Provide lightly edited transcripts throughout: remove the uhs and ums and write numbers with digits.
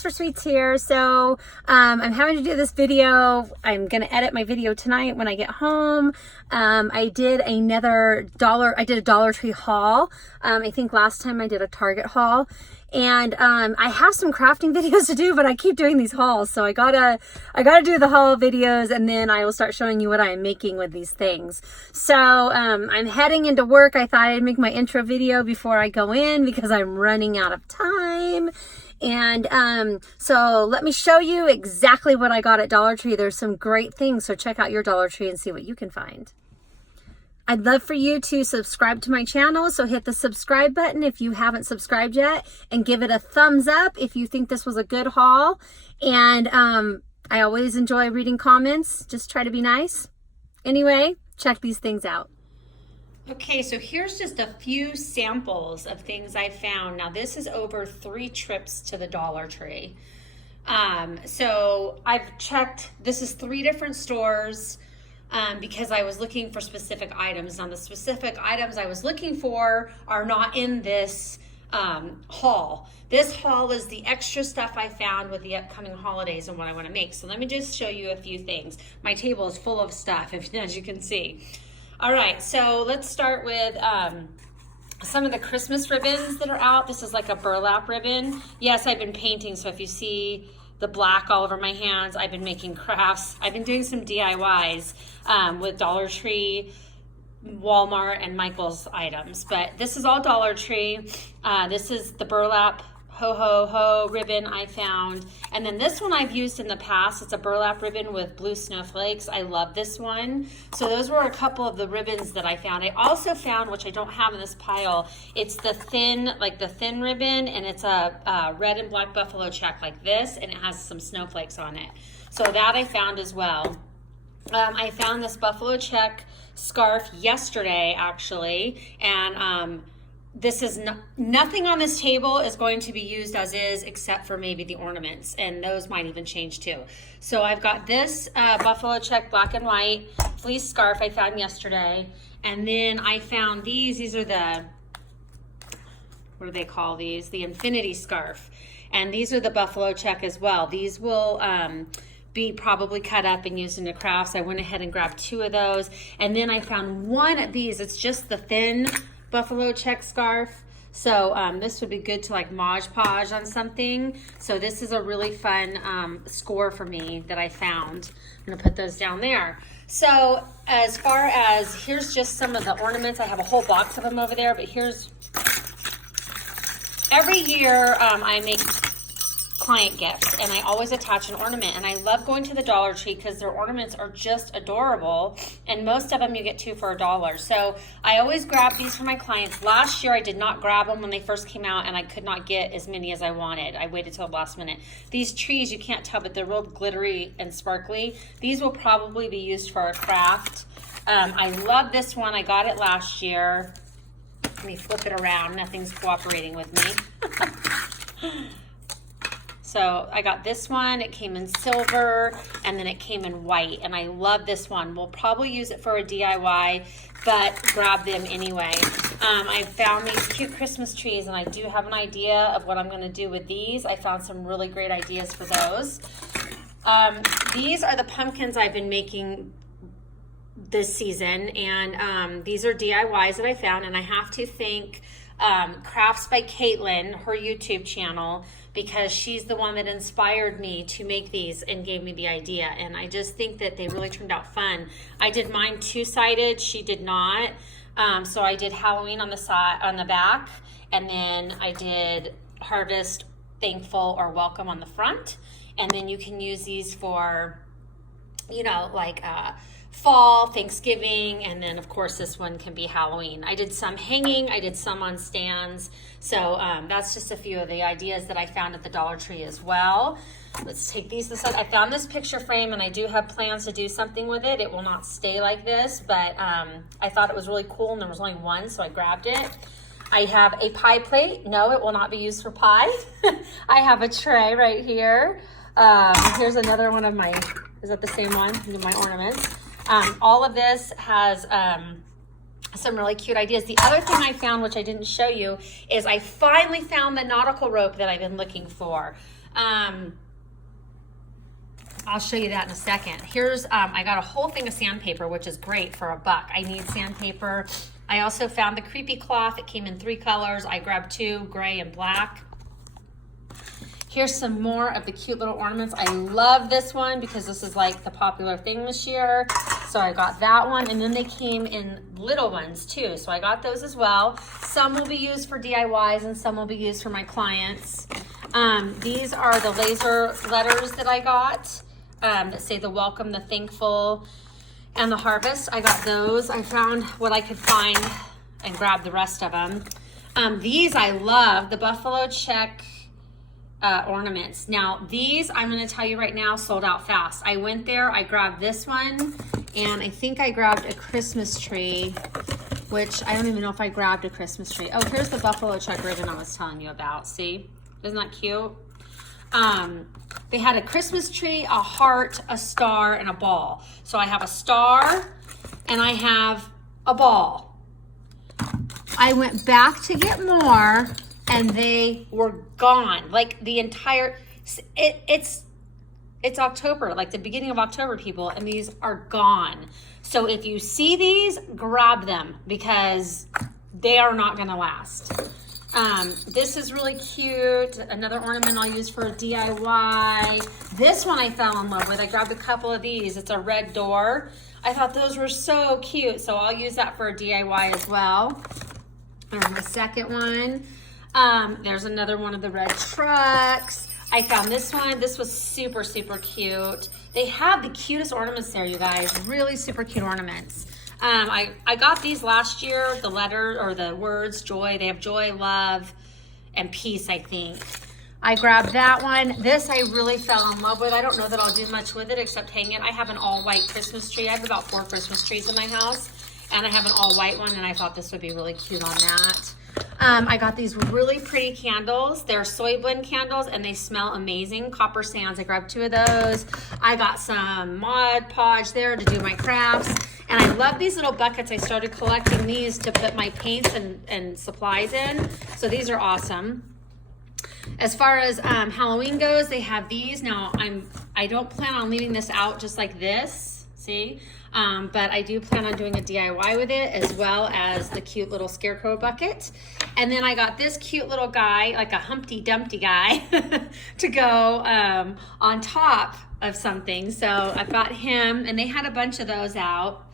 Sister Sweets here. So I'm having to do this video. I'm gonna edit my video tonight when I get home. I did a Dollar Tree haul. I think last time I did a Target haul. And I have some crafting videos to do, but I keep doing these hauls. So I gotta do the haul videos, and then I will start showing you what I'm making with these things. So I'm heading into work. I thought I'd make my intro video before I go in because I'm running out of time. And so let me show you exactly what I got at Dollar Tree. There's some great things, so check out your Dollar Tree and see what you can find. I'd love for you to subscribe to my channel, so hit the subscribe button if you haven't subscribed yet, and give it a thumbs up if you think this was a good haul. And I always enjoy reading comments. Just try to be nice. Anyway, check these things out. Okay, so here's just a few samples of things I found. Now this is over 3 trips to the Dollar Tree. So I've checked, this is 3 different stores. Because I was looking for specific items. Now the specific items I was looking for are not in this haul. This haul is the extra stuff I found with the upcoming holidays and what I want to make. So let me just show you a few things. My table is full of stuff, as you can see. All right, so let's start with some of the Christmas ribbons that are out. This is like a burlap ribbon. Yes, I've been painting, so if you see the black all over my hands, I've been making crafts. I've been doing some DIYs with Dollar Tree, Walmart, and Michael's items. But this is all Dollar Tree. This is the burlap ho ho ho ribbon I found. And then this one I've used in the past. It's a burlap ribbon with blue snowflakes. I love this one. So those were a couple of the ribbons that I found. I also found, which I don't have in this pile, it's the thin, like the thin ribbon, and it's a red and black buffalo check like this, and it has some snowflakes on it. So that I found as well. I found this buffalo check scarf yesterday, actually, and this is nothing on this table is going to be used as is, except for maybe the ornaments, and those might even change too. So I've got this buffalo check black and white fleece scarf I found yesterday, and then I found these are the, what do they call these? The infinity scarf, and these are the buffalo check as well. These will be probably cut up and used into crafts. I went ahead and grabbed 2 of those, and then I found one of these. It's just the thin buffalo check scarf. So this would be good to like Mod Podge on something. So this is a really fun score for me that I found. I'm gonna put those down there. So as far as, here's just some of the ornaments. I have a whole box of them over there, but here's, every year I make client gifts, and I always attach an ornament, and I love going to the Dollar Tree because their ornaments are just adorable, and most of them you get 2 for $1. So I always grab these for my clients. Last year I did not grab them when they first came out, and I could not get as many as I wanted. I waited till the last minute. These trees, you can't tell, but they're real glittery and sparkly. These will probably be used for a craft. I love this one. I got it last year. Let me flip it around. Nothing's cooperating with me. So I got this one. It came in silver, and then it came in white, and I love this one. We'll probably use it for a DIY, but grab them anyway. I found these cute Christmas trees, and I do have an idea of what I'm going to do with these. I found some really great ideas for those. These are the pumpkins I've been making this season, and these are DIYs that I found, and I have to thank Crafts by Caitlin, her YouTube channel, because she's the one that inspired me to make these and gave me the idea, and I just think that they really turned out fun. I did mine 2-sided, she did not, so I did Halloween on the side, on the back, and then I did Harvest, Thankful, or Welcome on the front, and then you can use these for, you know, like fall, Thanksgiving, and then of course this one can be Halloween. I did some hanging, I did some on stands, so that's just a few of the ideas that I found at the Dollar Tree as well. Let's take these aside. I found this picture frame, and I do have plans to do something with it. It will not stay like this, but I thought it was really cool, and there was only one, so I grabbed it. I have a pie plate. No, it will not be used for pie. I have a tray right here. Here's another one of my, is that the same one? My ornaments. All of this has some really cute ideas. The other thing I found, which I didn't show you, is I finally found the nautical rope that I've been looking for. I'll show you that in a second. Here's, I got a whole thing of sandpaper, which is great for $1. I need sandpaper. I also found the creepy cloth. It came in 3 colors. I grabbed 2, gray and black. Here's some more of the cute little ornaments. I love this one because this is like the popular thing this year. So I got that one, and then they came in little ones too. So I got those as well. Some will be used for DIYs and some will be used for my clients. These are the laser letters that I got that say the welcome, the thankful, and the harvest. I got those. I found what I could find and grabbed the rest of them. These I love, the buffalo check ornaments. Now these, I'm going to tell you right now, sold out fast. I went there, I grabbed this one, and I think I grabbed a Christmas tree, which I don't even know if I grabbed a Christmas tree. Oh, here's the buffalo check ribbon I was telling you about. See, isn't that cute? They had a Christmas tree, a heart, a star, and a ball. So I have a star and I have a ball. I went back to get more and they were gone. Like the entire, it's October, like the beginning of October, people, and these are gone. So if you see these, grab them because they are not gonna last. This is really cute. Another ornament I'll use for a DIY. This one I fell in love with. I grabbed a couple of these. It's a red door. I thought those were so cute, so I'll use that for a DIY as well. And the second one, there's another one of the red trucks. I found this one. This was super, super cute. They have the cutest ornaments there, you guys. Really super cute ornaments. I got these last year, the letter or the words joy. They have joy, love, and peace, I think. I grabbed that one. This I really fell in love with. I don't know that I'll do much with it except hang it. I have an all white Christmas tree. I have about 4 Christmas trees in my house, and I have an all white one, and I thought this would be really cute on that. I got these really pretty candles. They're soy blend candles and they smell amazing. Copper sands, I grabbed 2 of those. I got some Mod Podge there to do my crafts. And I love these little buckets. I started collecting these to put my paints and supplies in. So these are awesome. As far as Halloween goes, they have these. Now, I don't plan on leaving this out just like this, see? But I do plan on doing a DIY with it, as well as the cute little scarecrow bucket. And then I got this cute little guy, like a Humpty Dumpty guy, to go on top of something. So I've got him, and they had a bunch of those out.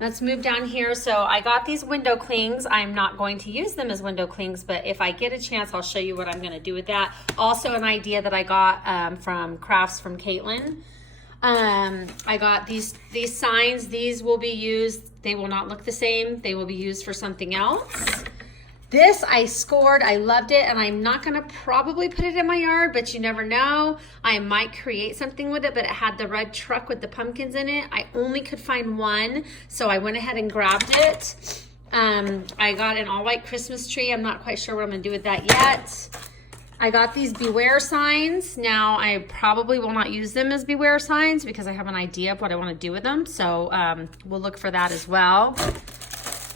Let's move down here. So I got these window clings. I'm not going to use them as window clings, but if I get a chance, I'll show you what I'm going to do with that. Also an idea that I got from Crafts from Caitlin. I got these signs. These will be used. They will not look the same. They will be used for something else. This I scored. I loved it, and I'm not going to probably put it in my yard, but you never know. I might create something with it, but it had the red truck with the pumpkins in it. I only could find one, so I went ahead and grabbed it. I got an all-white Christmas tree. I'm not quite sure what I'm going to do with that yet. I got these beware signs. Now, I probably will not use them as beware signs because I have an idea of what I want to do with them, so we'll look for that as well.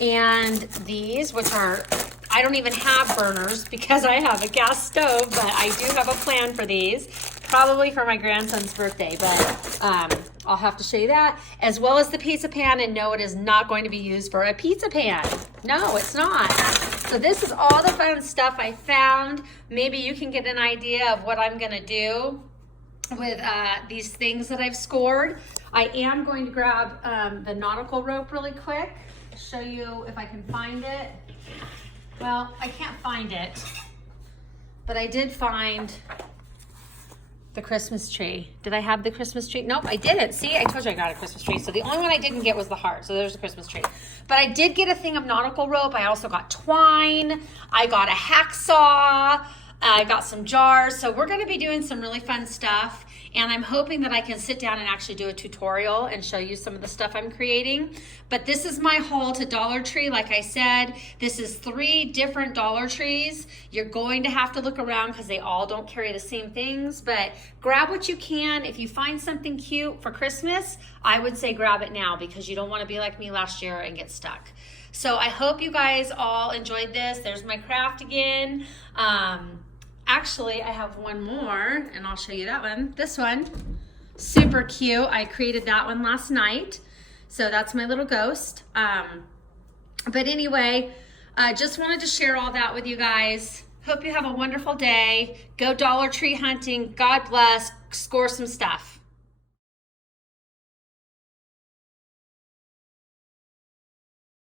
And these, which are, I don't even have burners because I have a gas stove, but I do have a plan for these, probably for my grandson's birthday, but I'll have to show you that, as well as the pizza pan. And no, it is not going to be used for a pizza pan. No, it's not. So this is all the fun stuff I found. Maybe you can get an idea of what I'm gonna do with these things that I've scored. I am going to grab the nautical rope really quick, show you if I can find it. Well, I can't find it, but I did find the Christmas tree. Did I have the Christmas tree? Nope, I didn't. See, I told you I got a Christmas tree. So the only one I didn't get was the heart. So there's the Christmas tree. But I did get a thing of nautical rope. I also got twine. I got a hacksaw. I got some jars. So we're going to be doing some really fun stuff. And I'm hoping that I can sit down and actually do a tutorial and show you some of the stuff I'm creating. But this is my haul to Dollar Tree. Like I said, this is 3 different Dollar Trees. You're going to have to look around because they all don't carry the same things. But grab what you can. If you find something cute for Christmas, I would say grab it now because you don't want to be like me last year and get stuck. So I hope you guys all enjoyed this. There's my craft again. actually, I have one more, and I'll show you that one. This one, super cute. I created that one last night. So that's my little ghost. But anyway, just wanted to share all that with you guys. Hope you have a wonderful day. Go Dollar Tree hunting. God bless. Score some stuff.